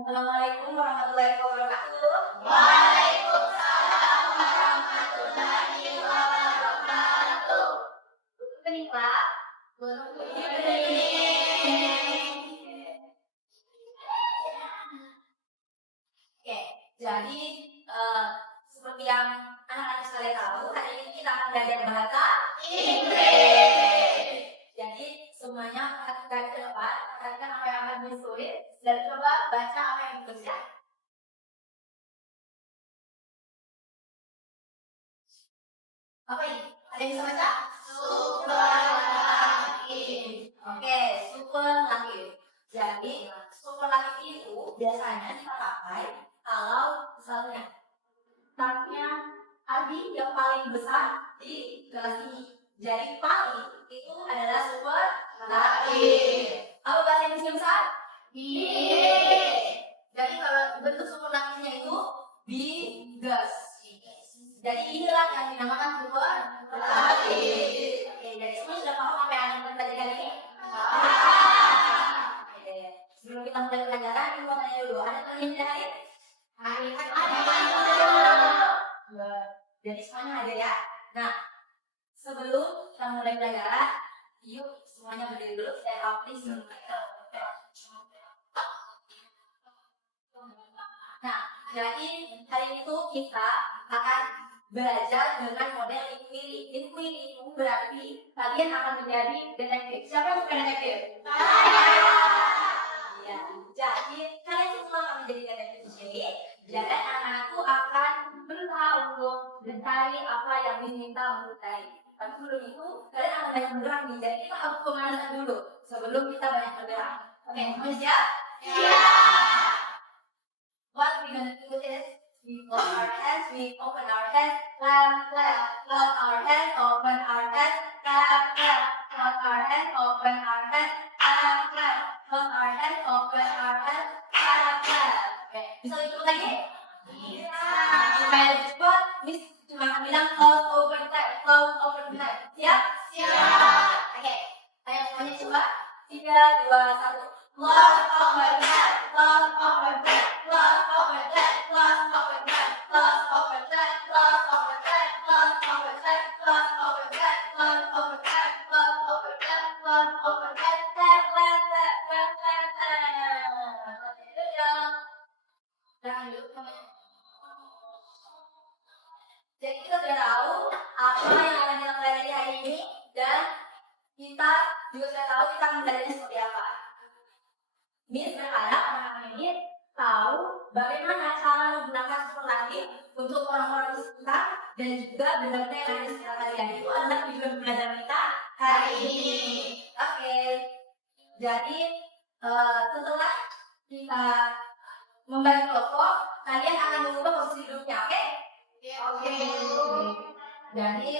Assalamualaikum warahmatullahi wabarakatuh. Waalaikumsalam warahmatullahi wabarakatuh. Good evening, Pak. Good evening. Oke, jadi seperti yang anak-anak sekalian tahu, hari ini kita akan belajar bahasa Inggris. Jadi semuanya perhatikan ke depan, perhatikan apa yang akan ditulis dan coba baca apa yang dituliskan. Apa ini? Ada yang bisa baca? Superlatif. Oke, superlatif. Jadi superlatif itu biasanya kita pakai kalau misalnya startnya Adi yang paling besar di kelas ini. Jadi paling itu adalah superlatif. Apa bahasa Inggris besar? Big. Jadi kalau bentuk superlatifnya itu biggest. Jadi inilah yang dinamakan superlatif. Oke, jadi semua sudah paham apa yang akan kita pelajari ini? Oke, sebelum kita mulai pelajaran, kita mau tanya dulu. Ada pertanyaan dari hari? Jadi semuanya ada ya. Nah, sebelum kita mulai pelajaran, yuk semuanya berdiri dulu. Stand up please. Nah, jadi hari ini tuh kita akan belajar dengan model inquiry. Inquiry itu berarti kalian akan menjadi detektif. Siapa yang bukan detektif? Iya. Jadi kalian semua akan menjadi detektif di sini. Dan anak-anakku akan berusaha untuk mencari apa yang diminta untuk cari. Tapi sebelum itu kalian akan banyak bergerak nih. Jadi kita harus pemanasan dulu sebelum kita banyak bergerak. Oke, semua siap? What we're gonna do is we close our hands, we open our hands, clap, clap, close our hands, open our hands, clap, clap, close our hands, open our hands, clap, clap, close our hands, open our hands, clap, clap. Oke, bisa ikut lagi? Bisa. Supaya cepat, Miss cuma akan bilang close, open, clap, close, open, clap. Siap? Siap. Oke, ayo semuanya coba. 3, 2, 1. Close, open, clap, close, open, clap, close, open, clap, close, open, clap, close, open, clap, close, open, clap, close, open, clap, close, open, clap, close, open, clap, close, open, clap, close, open, clap, clap, clap, clap, clap, clap, clap. Ya. Lanjut namanya. Jadi kita sudah tahu apa yang akan kita pelajari hari ini dan kita juga sudah tahu kita akan belajarnya seperti apa. Miss berharap anak-anak ini tahu bagaimana cara menggunakan superlatif untuk orang-orang di sekitar dan juga benda-benda yang ada di sekitar kalian. Itu adalah tujuan belajar kita hari ini. Oke. Jadi setelah kita membantu kelompok, kalian akan mengubah posisi duduknya, oke? Oke. Jadi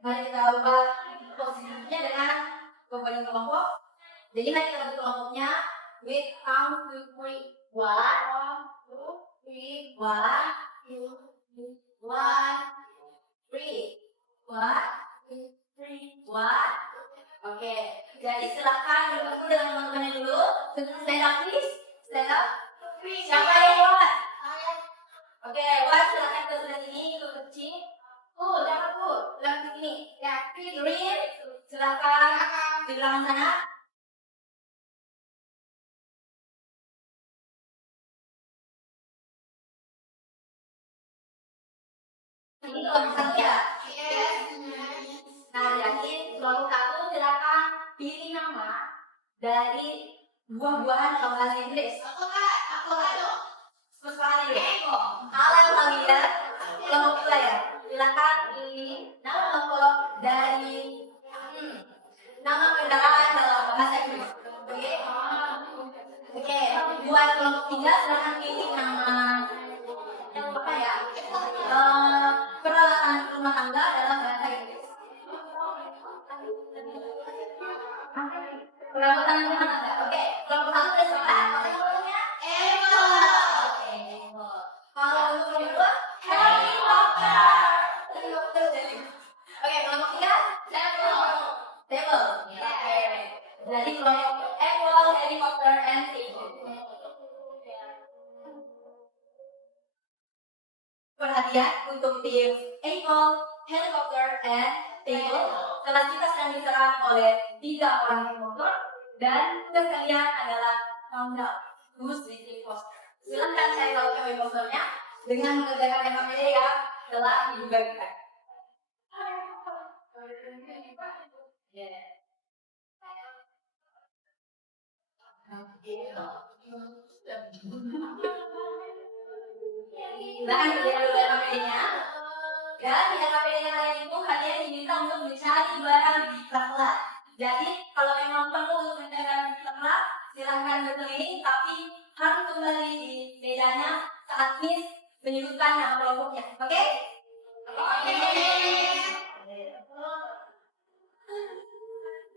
mari kita ubah posisi duduknya dengan membagi kelompok. Jadi nanti kita bagi kelompoknya with count to 3. 1, 2, 3. 1, 2, 3. 1, 2, 3. 1, 2, 3. 1. Oke. Jadi silakan bertemu dengan teman-temannya dulu. Stand up please. Stand up. Siapa yang buat? Oke, buat silakan ke sebelah sini, ke kecil. Jangan sebelah sini. Ya, green. Silakan di belakang sana. Ini kelompok satu ya? Nah, jadi kelompok satu silakan pilih nama dari buah-buahan dalam bahasa Inggris. Sekali ya. Kalau yang bagian kelompok dua ya, silakan pilih nama kelompok dari nama kendaraan dalam bahasa Inggris. Oke. Buat kelompok tiga silakan pilih nama apa ya? Peralatan rumah tangga dalam bahasa Inggris. Peralatan rumah tangga. Oke. Kelompok satu sudah silakan. Kalau untuk kedua, helikopter. Oke, kelompok tiga, table. Jadi kelompok apple, helikopter, and table. kalian untuk tim apple, helicopter, and table. Kelas kita sedang diserang oleh 3 orang motor dan tugas kalian adalah countdown who's the imposter. Silakan cari tahu siapa imposternya dengan mengerjakan MAPD yang telah dibagikan. Silakan kerjakan dulu MAPD-nya. Dan di MAPD-nya kalian itu kalian diminta untuk mencari barang di kelas. Jadi kalau memang perlu untuk mencari kelas, silahkan berkeliling, tapi harus kembali di mejanya saat Miss menyebutkan nama kelompoknya. Oke? Oke.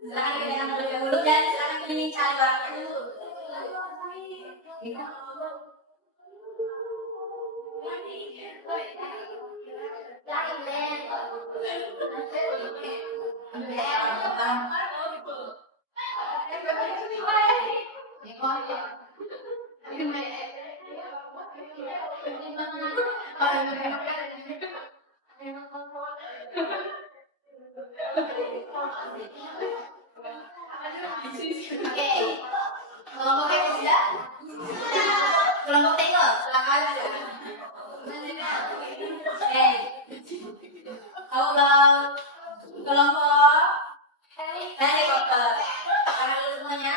Silakan kerjakan terlebih dahulu dan silakan keliling cari barangnya dulu. Oke, kelompok yang sudah? Kelompok tengok, silakan. Oke, kalau kelompok helikopter, karena dulu semuanya.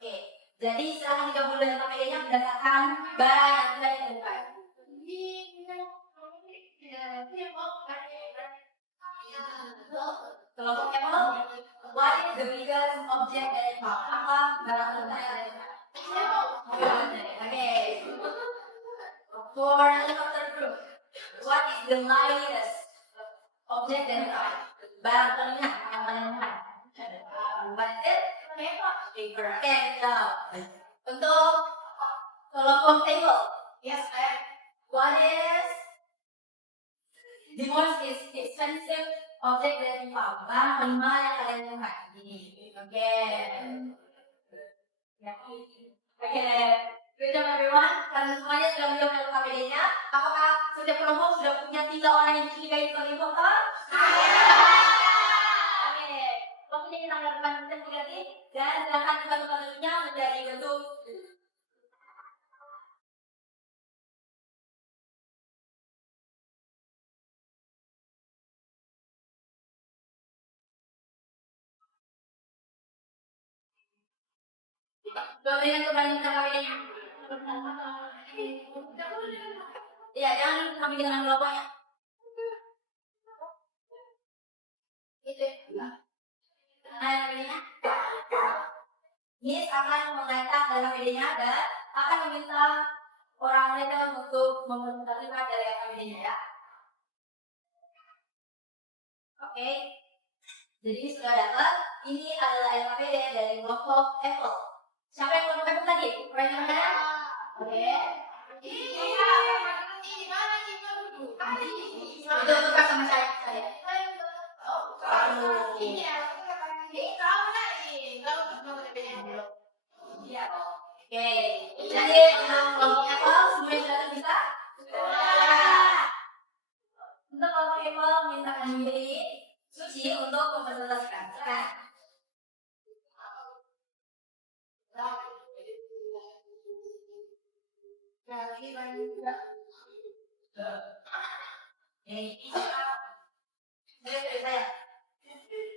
Oke, jadi silakan digabung dengan KPD-nya berdasarkan barang yang sudah ditemukan. Kelompok Apple, what is the biggest object that you found? Apa barang terbesar yang ditemukan? Oke. For helicopter group, what is the lightest object that you found? Barang terlihat yang kalian temukan. What is it? Paper. Oke, untuk kelompok table, yes, what is the most expensive object that you found? Barang kelima yang kalian temukan. Ini, oke. Oke, good job everyone. Kalian semuanya sudah menjawab KPD-nya. Apakah setiap kelompok sudah punya 3 orang yang dicurigai sebagai imposter? Oke, waktunya kita lakukan investigasi dan silakan dibantu-bantunya menjadi bentuk. Berikan keberanian KPD-nya. Iya, jangan kami dengan kelompoknya. Itu. Nah, ini. Miss akan mengangkat dari KPD-nya dan akan meminta orang lain untuk meminta dari KPD-nya ya. Oke. Jadi sudah dapat. Ini adalah LKPD dari kelompok Apple. Siapa yang kelompok Apple tadi? Pertanyaannya? Oke. Itu bukan sama saya. Oke, jadi kelompok Apple semuanya sudah terbuka? Untuk kelompok Apple minta kalian beri suci untuk mempresentasikan.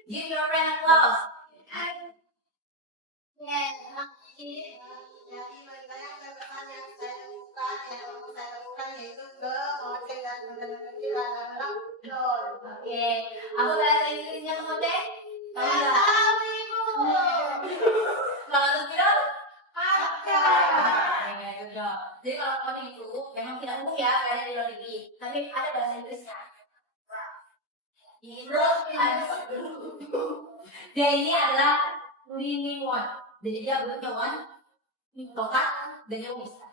Give your friend applause. Oke, aku bahasa Inggrisnya kamu deh. Kalau untuk kita, jadi kalau kamu itu memang tidak umum ya kayak di luar negeri, tapi ada bahasa Inggrisnya. Ini dia ini adalah leaning one, jadi dia bentuknya one, tongkat dan yang bisa.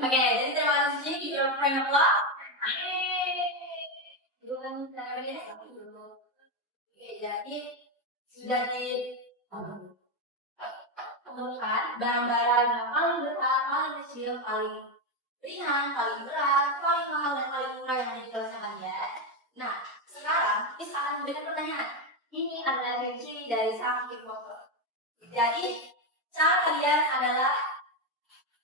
Oke, jadi terima kasih your friend applause. Oke, jadi sudah di menemukan barang-barang yang paling besar, paling kecil, paling ringan, paling berat, paling mahal, dan paling murah yang ada di kelasnya kalian. Nah, sekarang Miss akan memberikan pertanyaan. Ini adalah ciri dari sang impostor. Jadi, cara kalian adalah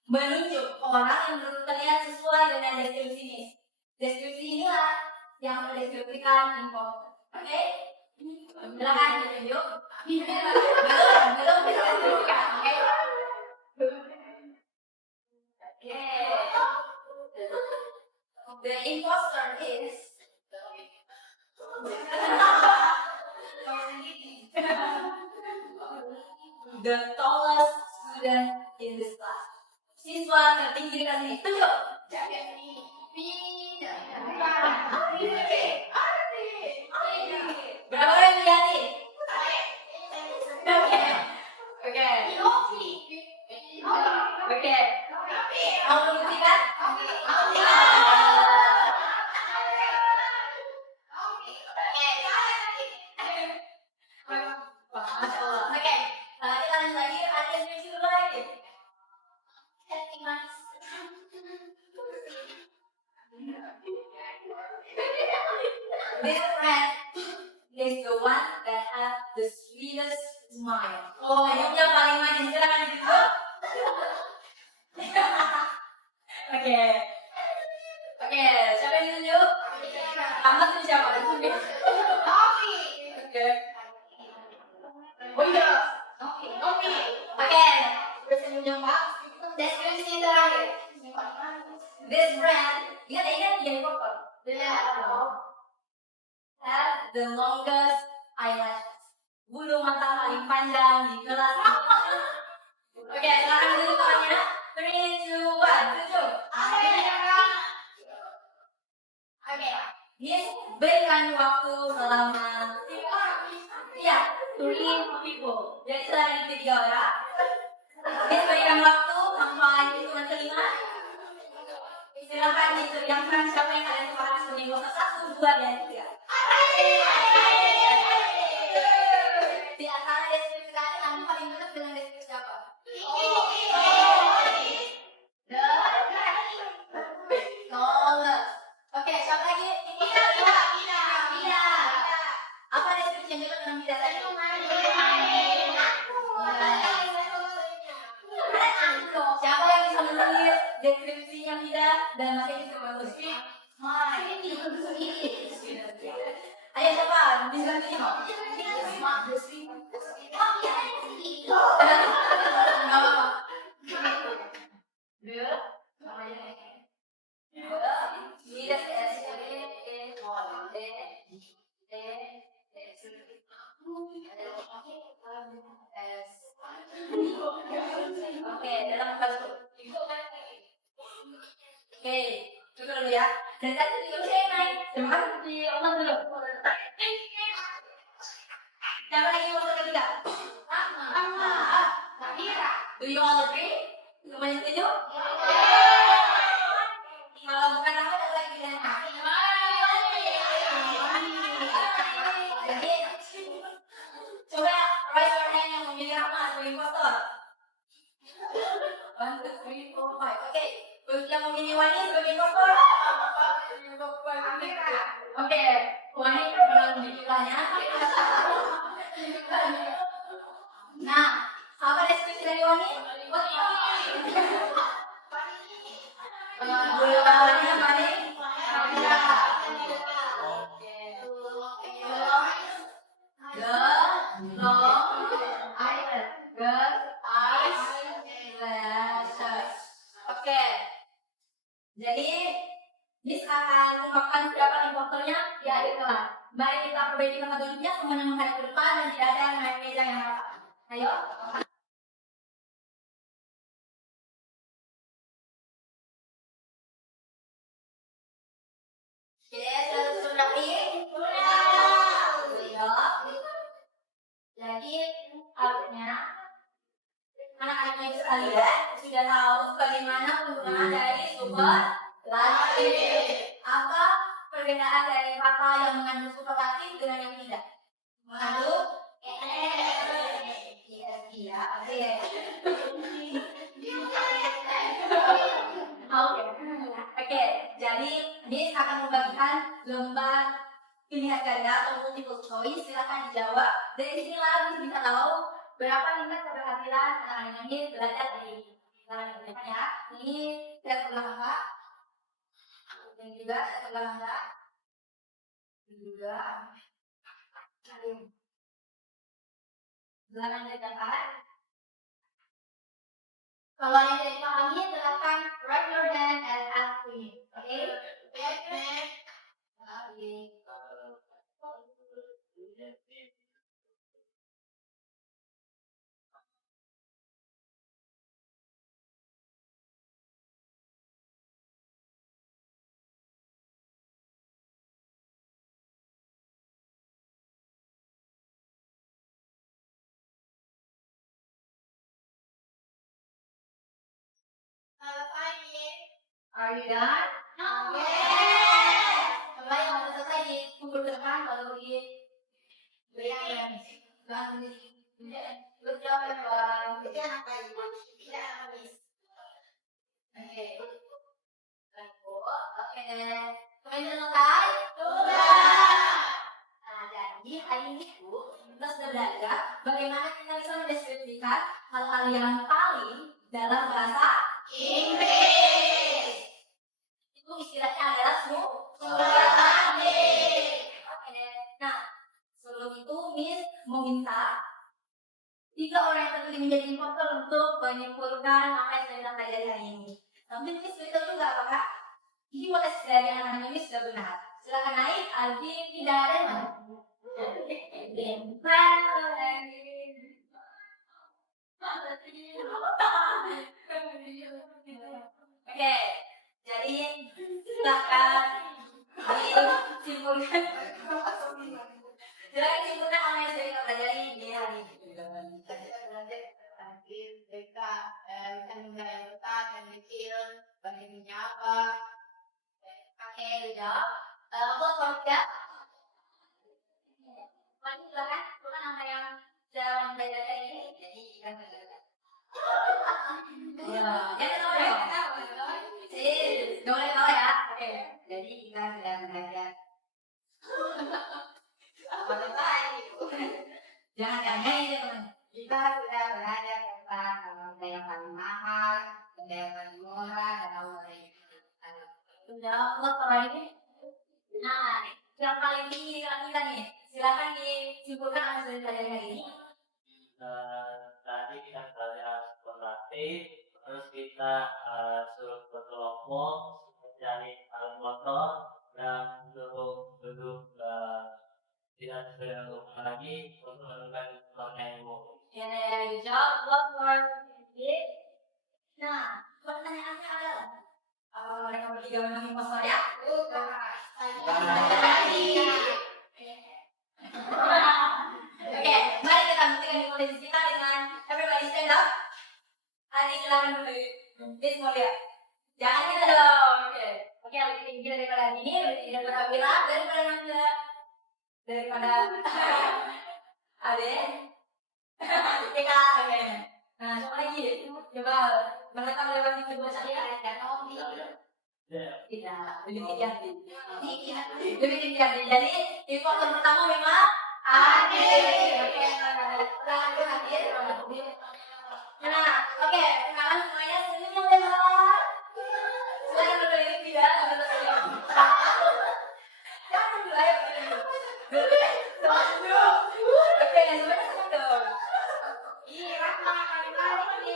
menunjuk orang yang menurut kalian sesuai dengan deskripsi ini. Deskripsi inilah yang mendeskripsikan impostor. Oke? Silakan ditunjuk. Belum bisa deskripsikan. Oke? The impostor is the tallest student in this class. Siswa tertinggi di kelas ini. Tunjuk. Berapa orang yang lihat? Oke. Mau membuktikan? Oke. Kita lanjut lagi. Ada deskripsi dulu lagi. This friend is the one that has the sweetest smile. Senyumnya paling manis. Silakan ditunjuk. Oke. Siapa yang ditunjuk? Ahmad itu siapa? Oke. Oke. Bersenyum jambak. Deskripsi terakhir. This friend, ingat dia impostor. Have the longest eyelashes. Bulu mata paling panjang di kelas. Oke, silakan dulu tangannya. 3, 2, 1, tunjuk. Oke, Miss berikan waktu selama 3 people. Jadi selain itu 3 orang. Miss berikan waktu sampai hitungan kelima. Silakan diteriakkan siapa yang kalian suara sebagai impostor. 1, 2, dan 3. Di antara deskripsi kalian, kamu paling dekat dengan deskripsi apa? Tallest. Oke, siapa lagi? Mira. Apa deskripsi yang dekat dengan Mira tadi? Siapa yang bisa menulis deskripsinya Mira dan bahasa Inggris bagus? Ayo siapa? Bisa ini mau? Oke, dalam kasus. Oke, coba dulu ya. Dan tadi juga saya naik. Terima kasih di omong dulu. Siapa lagi yang mau ketiga? Do you all agree? Semuanya setuju? Kalau bukan aku ada lagi pilihannya. Jadi coba raise your hand yang memilih Rahma sebagai impostor. 1, 2, 3, 4, 5. Oke, yang memilih Wani sebagai impostor. Oke, Wani belum dipilihnya. Nah, apa deskripsi dari Wani? Bulu bawahnya paling Oke. Jadi Miss akan mengungkapkan siapa impostornya di akhir kelas. Mari kita perbaiki tempat duduknya, semuanya menghadap ke depan dan tidak ada yang naik meja yang rapat. Ayo. Oke, sudah rapi? Sudah. Jadi harusnya anak-anak itu sekalian sudah tahu bagaimana penggunaan dari superlatif. Apa perbedaan dari kata yang mengandung superlatif dengan yang tidak? Mengandung iya, oke. multiple choice, silakan dijawab. Dari sinilah Miss bisa tahu berapa tingkat keberhasilan anak-anak Miss belajar dari anak-anak ya. Ini lihat ke belakang Kak. Dan juga lihat ke belakang Kak. Juga belakang dari depan. Kalau yang tidak dipahami, silakan raise your hand and ask me. Oke? Are you done? Coba yang udah selesai dikumpul ke depan lalu berikan. Good job everyone. Oke. Oke. Kalian selesai? Nah, jadi hari ini kita sudah belajar bagaimana kita bisa mendeskripsikan hal-hal yang paling dalam bahasa Inggris. Itu istilahnya adalah superlatif. Oke. Nah, sebelum itu Miss meminta 3 orang yang terpilih menjadi imposter untuk menyimpulkan apa yang sudah kita pelajari hari ini. Tapi Miss beritahu juga apakah hipotesis dari anak-anak Miss sudah benar. Silakan naik, Aldi, tidak ada yang Oke, jadi silakan disimpulkan. Silakan disimpulkan apa yang sudah kita pelajari di hari ini. Oke, jawab. Aku tidak. Mari silakan bukan apa yang sudah pelajari hari ini. Jadi kita belajar. Ya, jangan tahu ya. Boleh tahu ya. Oke, jadi kita sudah belajar. Apa tadi? Jangan ini teman. Kita sudah belajar tentang benda yang paling mahal, benda yang paling murah, dan lain-lain. Sudah Allah kalau ini. Nah, yang paling tinggi dengan kita nih. Silakan disimpulkan apa yang sudah belajar hari ini. Tadi kita belajar superlatif, terus kita suruh berkelompok mencari motor dan suruh duduk tidak sesuai dengan lagi untuk melakukan pertanyaan. Ya, jawab one more. Nah, pertanyaannya adalah apakah mereka bertiga memang impostor ya? Oke, mari kita buktikan hipotesis kita dengan everybody stand up. Adi silakan dulu. Miss mau lihat. Jangan kita dong. Oke, lebih tinggi daripada ini, lebih tinggi daripada Mira, daripada Nanda, daripada Ade. Tika, oke. Nah, coba lagi. Coba mereka melewati kedua saya dan Om tidak, lebih tinggi hati. Lebih tinggi hati. Jadi, imposter pertama memang Ade. Oke, selamat hadir. Nah, oke, sekarang semuanya senyum yang lebar. Silakan berdiri tidak, jangan dulu ayo. Senyum. Oke, semuanya senyum dong. Rahma kali ini.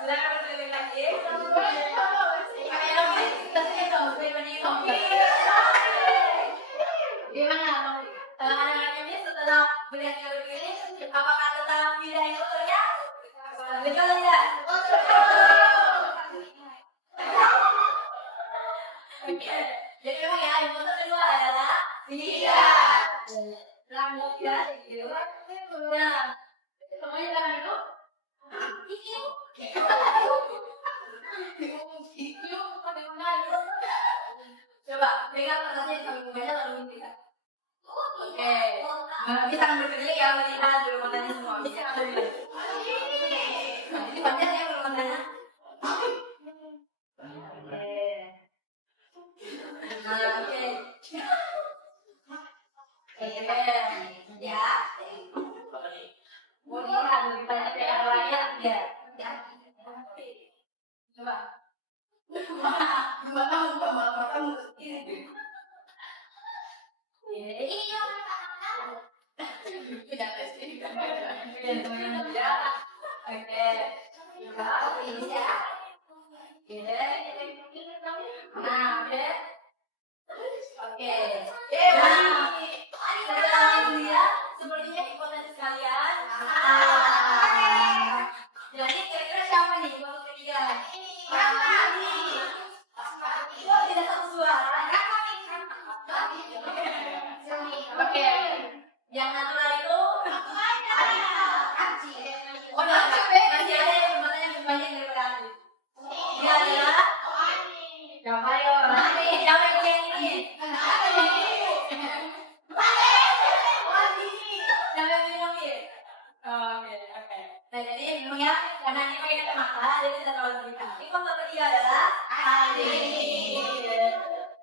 Silakan berdiri lagi. Gimana? Anak-anak ini setelah melihat yang begini, apakah tetap pilih imposternya? Betul tidak? Oke. Jadi memang ya imposter kedua adalah tidak. Rambut ya, gitu. Nah, semuanya jangan dulu. Coba pegang kertasnya sambil bunganya lalu hentikan. Oke. Kita akan berpikir ya melihat belum matanya semua. Bisa ambil. Ini banyak ya belum matanya. Oke. Oke. Ya. Mau lihat lebih banyak dari yang lainnya enggak? Ya. Coba. Ini yang oke. Bisa. Nah, oke. Oke. Nah, sekarang dia sepertinya hipotesis kalian. Jadi kira-kira siapa nih hipotesis ketiga? Kok tidak satu suara? Oke. Yang natural itu masih ada yang sebenarnya lebih banyak daripada aku. Dia adalah siapa yo? Siapa yang ini? Siapa yang minum ini? Oke. Nah jadi minumnya karena ini pakai kacamata jadi tidak terlalu terlihat. Ini kelompok ketiga adalah Adi.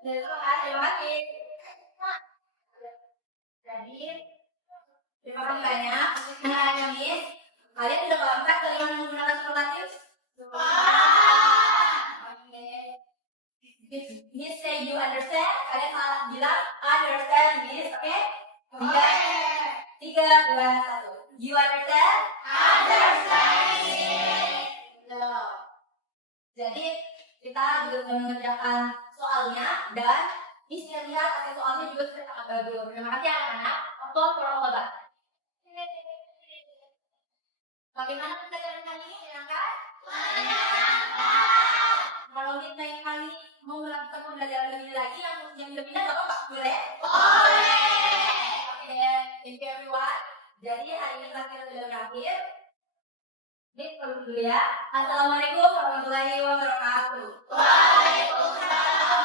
Dan itu terima kasih. Jadi terima kasih banyak. Nah, Miss, kalian sudah bangga bagaimana menggunakan superlatif? Oke. Miss say you understand. Kalian bilang understand, Miss. Oke? Tiga, dua, satu. You understand? No. Jadi kita juga sudah mengerjakan soalnya dan bisa lihat hasil soalnya juga sudah sangat bagus. Terima kasih anak-anak. Applause for all of us. Bagaimana pembelajaran kali ini? Menyenangkan? Kalau kita yang kali mau melakukan pembelajaran lebih lagi yang lebih nggak apa-apa, boleh? Oke, thank you everyone. Jadi hari ini kita sudah berakhir. Ini perlu dulu ya. Assalamualaikum warahmatullahi wabarakatuh. Waalaikumsalam.